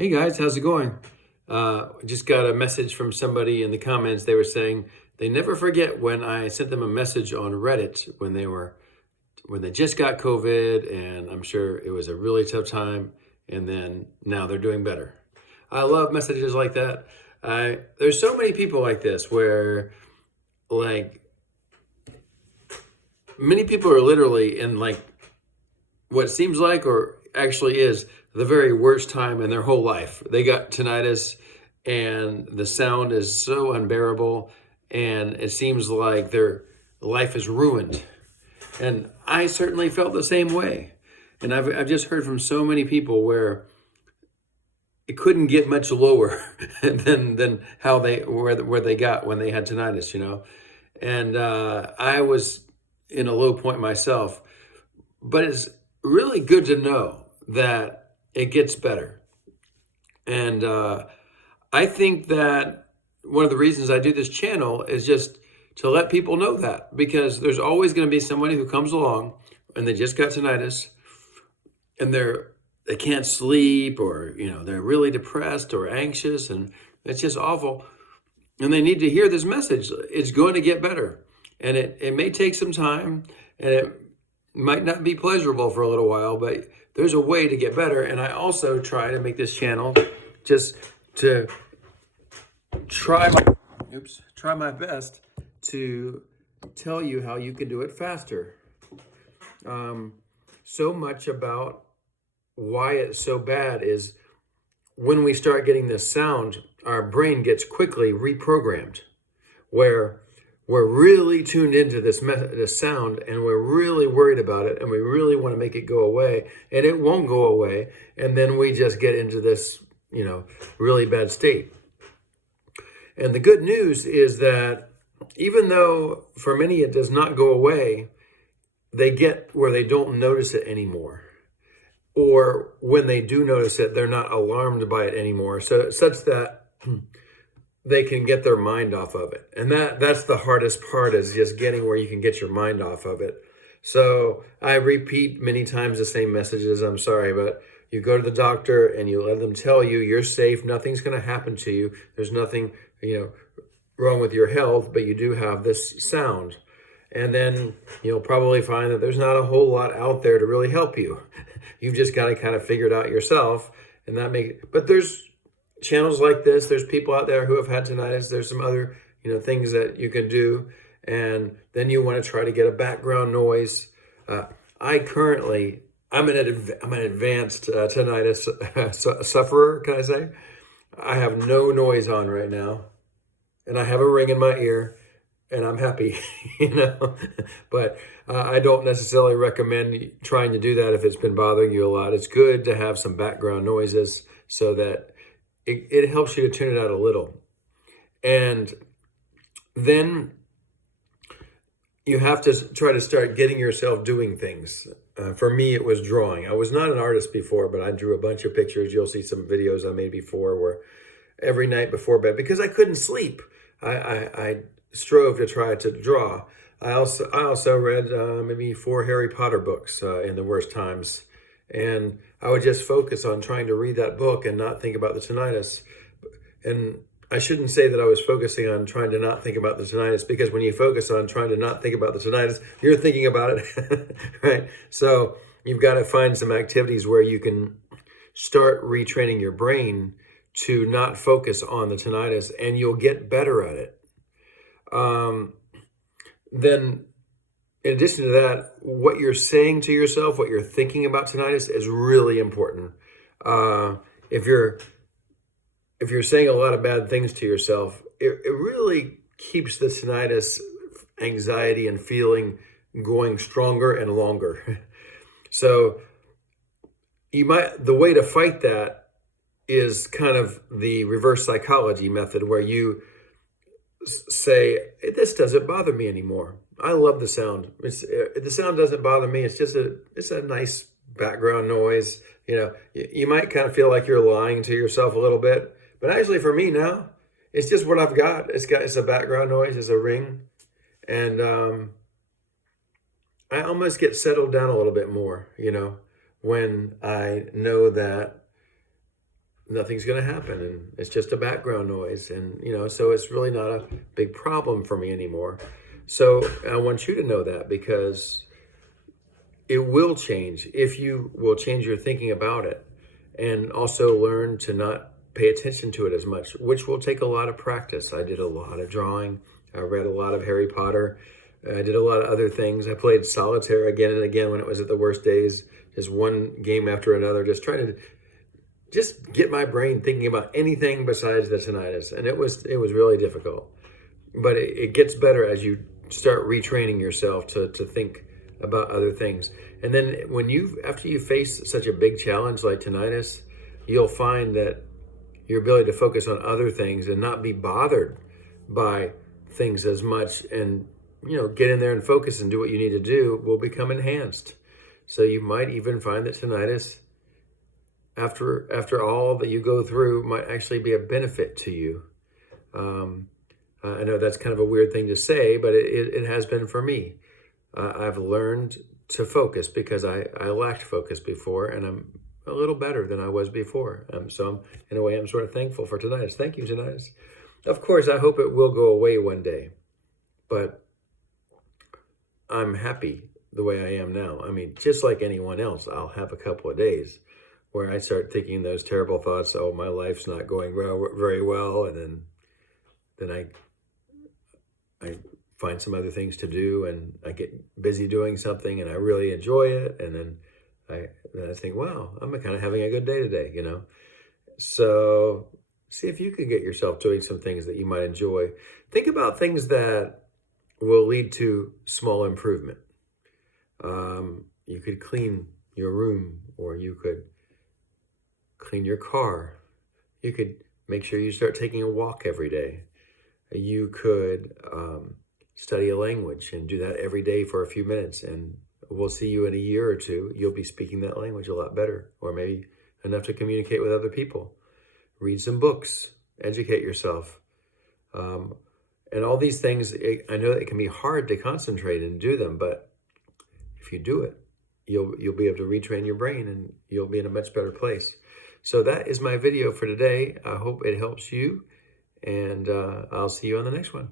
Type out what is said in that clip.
Hey guys, how's it going? Just got a message from somebody in the comments. They were saying they never forget when I sent them a message on Reddit when they just got COVID, and I'm sure it was a really tough time, and then now they're doing better. I love messages like that. There's so many people like this where like many people are literally in like what seems like or actually is the very worst time in their whole life. They got tinnitus and the sound is so unbearable and it seems like their life is ruined. And I certainly felt the same way. And I've just heard from so many people where it couldn't get much lower than how where they got when they had tinnitus, you know. And I was in a low point myself, but it's really good to know that it gets better. And I think that one of the reasons I do this channel is just to let people know that, because there's always going to be somebody who comes along and they just got tinnitus and they can't sleep, or they're really depressed or anxious and it's just awful, and they need to hear this message. It's going to get better, and it may take some time, and it might not be pleasurable for a little while, but there's a way to get better. And I also try to make this channel just to try my best to tell you how you can do it faster. So much about why it's so bad is when we start getting this sound, our brain gets quickly reprogrammed, where we're really tuned into this sound and we're really worried about it and we really want to make it go away, and it won't go away. And then we just get into this, really bad state. And the good news is that even though for many it does not go away, they get where they don't notice it anymore. Or when they do notice it, they're not alarmed by it anymore, so such that they can get their mind off of it. And that's the hardest part, is just getting where you can get your mind off of it. So I repeat many times the same messages. I'm sorry, but you go to the doctor and you let them tell you you're safe. Nothing's going to happen to you. There's nothing, wrong with your health, but you do have this sound. And then you'll probably find that there's not a whole lot out there to really help you. You've just got to kind of figure it out yourself. But there's channels like this. There's people out there who have had tinnitus. There's some other, things that you can do. And then you want to try to get a background noise. I'm an advanced tinnitus sufferer, can I say? I have no noise on right now. And I have a ring in my ear. And I'm happy, but I don't necessarily recommend trying to do that if it's been bothering you a lot. It's good to have some background noises so that it helps you to tune it out a little. And then you have to try to start getting yourself doing things. For me, it was drawing. I was not an artist before, but I drew a bunch of pictures. You'll see some videos I made before where every night before bed, because I couldn't sleep, I strove to try to draw. I also read maybe 4 Harry Potter books in the worst times, and I would just focus on trying to read that book and not think about the tinnitus. And I shouldn't say that I was focusing on trying to not think about the tinnitus, because when you focus on trying to not think about the tinnitus, you're thinking about it, right? So you've got to find some activities where you can start retraining your brain to not focus on the tinnitus, and you'll get better at it. Then in addition to that, what you're saying to yourself, what you're thinking about tinnitus is really important. If you're saying a lot of bad things to yourself, it really keeps the tinnitus anxiety and feeling going stronger and longer. So the way to fight that is kind of the reverse psychology method, where you say, this doesn't bother me anymore. I love the sound. The sound doesn't bother me. It's a nice background noise. You might kind of feel like you're lying to yourself a little bit, but actually for me now, it's just what I've got. It's a background noise. It's a ring. And I almost get settled down a little bit more, when I know that nothing's going to happen, and it's just a background noise. And, so it's really not a big problem for me anymore. So I want you to know that, because it will change if you will change your thinking about it, and also learn to not pay attention to it as much, which will take a lot of practice. I did a lot of drawing. I read a lot of Harry Potter. I did a lot of other things. I played solitaire again and again when it was at the worst days, just one game after another, just trying to just get my brain thinking about anything besides the tinnitus. And it was really difficult. But it gets better as you start retraining yourself to think about other things. And then after you face such a big challenge like tinnitus, you'll find that your ability to focus on other things and not be bothered by things as much, and get in there and focus and do what you need to do, will become enhanced. So you might even find that tinnitus, after all that you go through, might actually be a benefit to you. I know that's kind of a weird thing to say, but it has been for me. I've learned to focus because I lacked focus before, and I'm a little better than I was before. So in a way, I'm sort of thankful for tinnitus. Thank you, tinnitus. Of course, I hope it will go away one day, but I'm happy the way I am now. I mean, just like anyone else, I'll have a couple of days where I start thinking those terrible thoughts, oh, my life's not going very well, and then I find some other things to do, and I get busy doing something, and I really enjoy it, and then I think, wow, I'm kind of having a good day today, So see if you can get yourself doing some things that you might enjoy. Think about things that will lead to small improvement. You could clean your room, or you could clean your car. You could make sure you start taking a walk every day. You could study a language and do that every day for a few minutes, and we'll see you in a year or two. You'll be speaking that language a lot better, or maybe enough to communicate with other people. Read some books, educate yourself. And all these things, I know it can be hard to concentrate and do them, but if you do it, you'll be able to retrain your brain, and you'll be in a much better place. So that is my video for today. I hope it helps you, and I'll see you on the next one.